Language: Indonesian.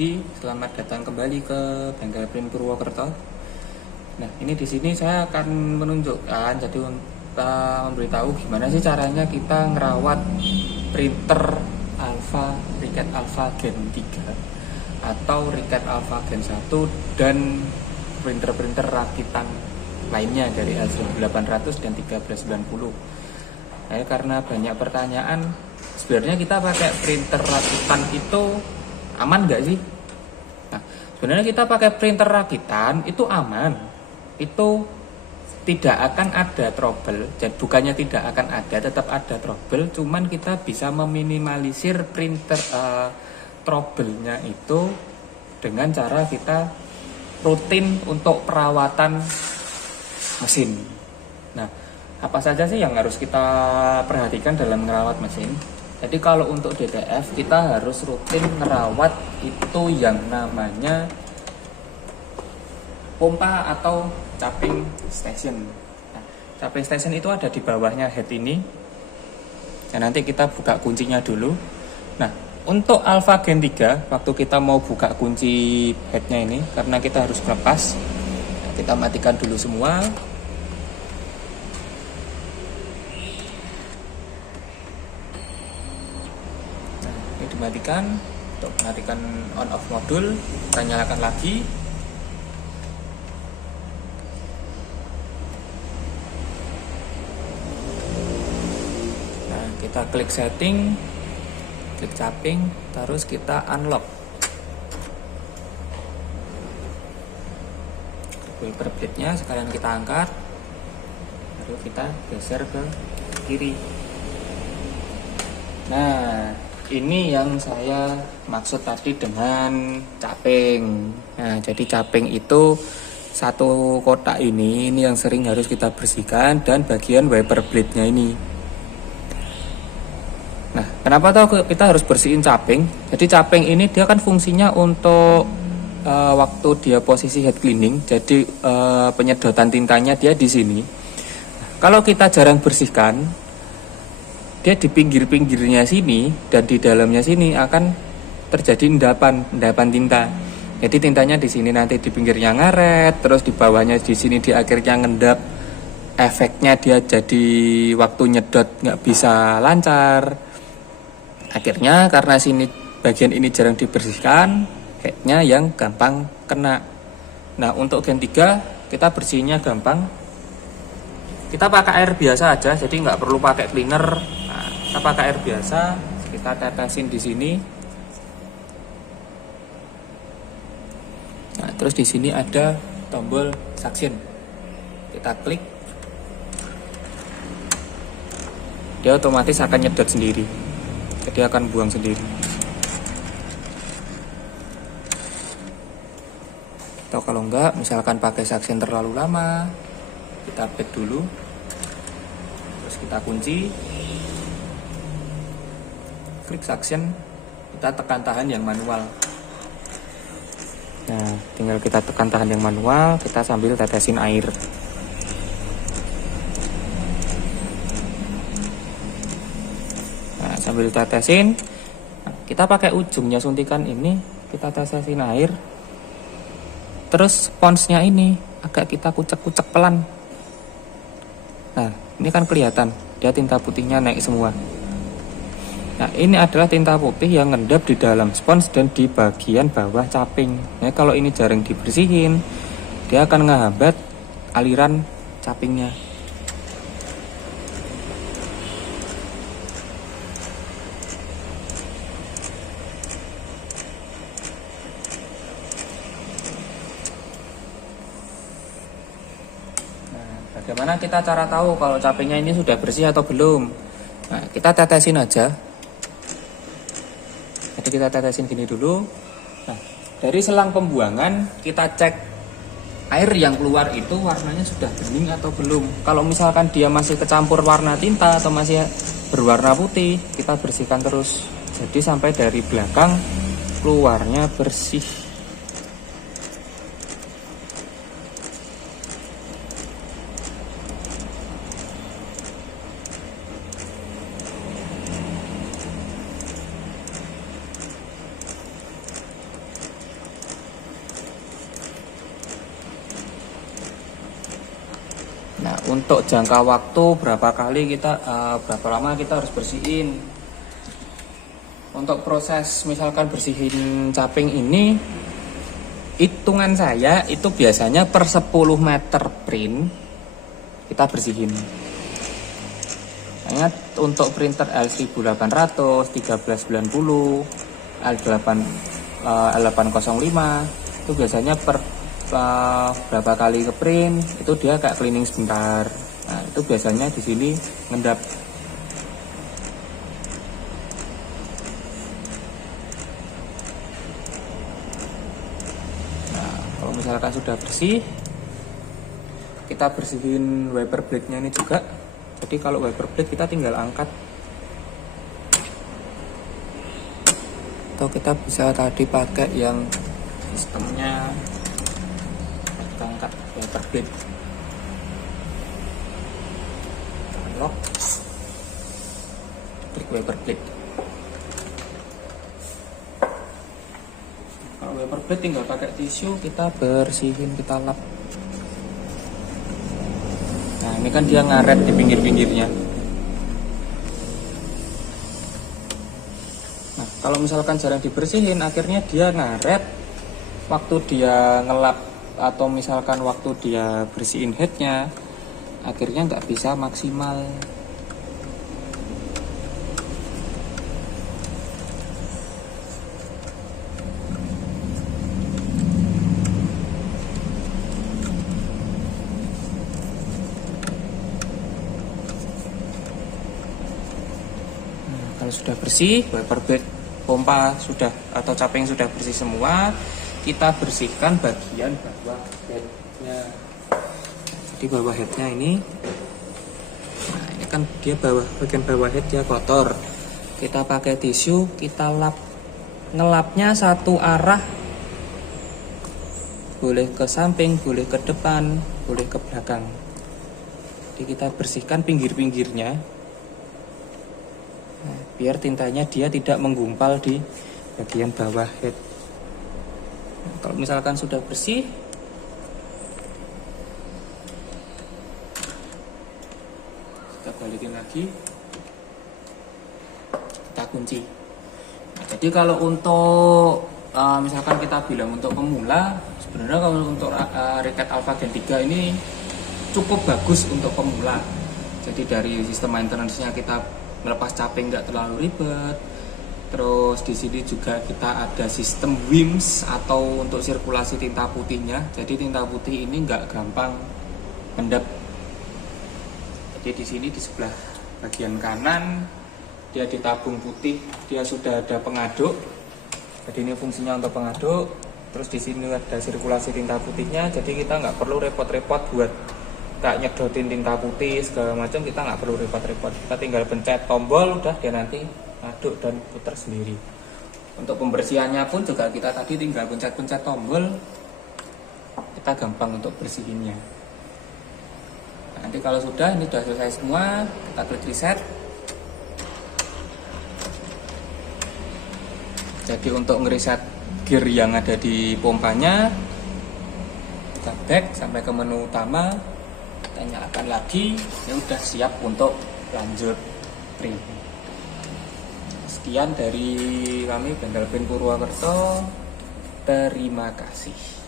pagi, selamat datang kembali ke Bengkel Print Purwokerto. Nah, ini di sini saya akan menunjukkan, jadi memberitahu gimana sih caranya kita ngerawat printer Ricat Alpha Gen 3 atau Ricat Alpha Gen 1 dan printer-printer rakitan lainnya dari L800 dan 1390. Nah, karena banyak pertanyaan, sebenarnya kita pakai printer rakitan itu aman nggak sih? Nah, sebenarnya kita pakai printer rakitan itu aman, itu tidak akan ada trouble. Jadi bukannya tidak akan ada, tetap ada trouble. Cuman kita bisa meminimalisir printer trouble-nya itu dengan cara kita rutin untuk perawatan mesin. Nah, apa saja sih yang harus kita perhatikan dalam merawat mesin? Jadi kalau untuk DTF kita harus rutin merawat itu yang namanya pompa atau cupping station. Nah, cupping station itu ada di bawahnya head ini. Nah, nanti kita buka kuncinya dulu. Nah, untuk Alpha Gen 3 waktu kita mau buka kunci headnya ini, karena kita harus lepas, kita matikan dulu semua. Dimatikan. Untuk mematikan on off modul, kita nyalakan lagi. Nah, kita klik setting, klik cupping, terus kita unlock. Wiper blade-nya sekalian kita angkat, lalu kita geser ke kiri. Nah, ini yang saya maksud tadi dengan cupping. Nah, jadi cupping itu satu kotak ini yang sering harus kita bersihkan, dan bagian wiper blade-nya ini. Nah, kenapa tahu kita harus bersihin cupping? Jadi cupping ini dia kan fungsinya untuk waktu dia posisi head cleaning, jadi penyedotan tintanya dia di sini. Nah, kalau kita jarang bersihkan, dia di pinggir-pinggirnya sini dan di dalamnya sini akan terjadi endapan tinta. Jadi tintanya di sini nanti di pinggirnya ngaret, terus di bawahnya di sini di akhirnya ngendap. Efeknya dia jadi waktu nyedot nggak bisa lancar. Akhirnya karena sini bagian ini jarang dibersihkan, headnya yang gampang kena. Nah, untuk Gen 3 kita bersihnya gampang. Kita pakai air biasa aja, jadi nggak perlu pakai cleaner. Kita pakai air biasa, kita tetesin di sini. Nah, terus di sini ada tombol suction. Kita klik, dia otomatis akan nyedot sendiri. Jadi akan buang sendiri. Atau kalau enggak, misalkan pakai suction terlalu lama, kita back dulu. Terus kita kunci. Klik suction, kita tekan tahan yang manual. Nah, tinggal kita tekan tahan yang manual, kita sambil tetesin air. Nah, sambil tetesin, kita pakai ujungnya suntikan ini, kita tetesin air. Terus sponsnya ini agak kita kucek-kucek pelan. Nah, ini kan kelihatan, dia tinta putihnya naik semua. Nah, ini adalah tinta putih yang ngendap di dalam spons dan di bagian bawah cupping. Nah, kalau ini jarang dibersihin, dia akan ngehambat aliran cuppingnya. Nah, bagaimana kita cara tahu kalau cuppingnya ini sudah bersih atau belum? Nah, kita tetesin aja. Jadi kita tetesin gini dulu. Nah, dari selang pembuangan kita cek air yang keluar itu warnanya sudah bening atau belum. Kalau misalkan dia masih kecampur warna tinta atau masih berwarna putih, kita bersihkan terus. Jadi sampai dari belakang keluarnya bersih. Nah, untuk jangka waktu berapa lama kita harus bersihin. Untuk proses misalkan bersihin caping ini, hitungan saya itu biasanya per 10 meter print kita bersihin. Ingat, untuk printer L1800, 1390, L805 itu biasanya per berapa kali ke print itu dia kayak cleaning sebentar. Nah, itu biasanya di sini ngendap. Nah, kalau misalkan sudah bersih, kita bersihin wiper blade-nya ini juga. Jadi kalau wiper blade kita tinggal angkat, atau kita bisa tadi pakai yang sistemnya kita angkat wiper blade, lock, klik wiper blade. Kalau wiper blade tinggal pakai tisu, kita bersihin, kita lap. Nah, ini kan dia ngaret di pinggir-pinggirnya. Nah, kalau misalkan jarang dibersihin, akhirnya dia ngaret waktu dia ngelap, atau misalkan waktu dia bersihin headnya, akhirnya nggak bisa maksimal. Kalau sudah bersih, wiper blade, pompa sudah atau caping sudah bersih semua, kita bersihkan bagian bawah headnya. Jadi bawah headnya ini, nah ini kan dia bagian bawah head dia kotor. Kita pakai tisu, kita lap. Ngelapnya satu arah, boleh ke samping, boleh ke depan, boleh ke belakang. Jadi kita bersihkan pinggir-pinggirnya. Nah, biar tintanya dia tidak menggumpal di bagian bawah head. Nah, kalau misalkan sudah bersih, kita balikin lagi, kita kunci. Nah, jadi kalau untuk misalkan kita bilang untuk pemula, sebenarnya kalau untuk Ricat Alpha Gen 3 ini cukup bagus untuk pemula. Jadi dari sistem maintenance-nya kita melepas caping nggak terlalu ribet. Terus di sini juga kita ada sistem WIMS atau untuk sirkulasi tinta putihnya. Jadi tinta putih ini nggak gampang mendap. Jadi di sini di sebelah bagian kanan dia ditabung putih, dia sudah ada pengaduk. Jadi ini fungsinya untuk pengaduk. Terus di sini ada sirkulasi tinta putihnya. Jadi kita nggak perlu repot-repot buat kayak nyedotin tinta putih segala macam, kita nggak perlu repot-repot. Kita tinggal pencet tombol, udah dia nanti aduk dan putar sendiri. Untuk pembersihannya pun juga kita tadi tinggal pencet-pencet tombol, kita gampang untuk bersihinnya. Nah, nanti kalau sudah ini sudah selesai semua, kita klik reset. Jadi untuk ngereset gear yang ada di pompanya, kita back sampai ke menu utama. Kita nyalakan lagi, ya udah siap untuk lanjut print. Sekian dari kami Bengkel Print Purwokerto. Terima kasih.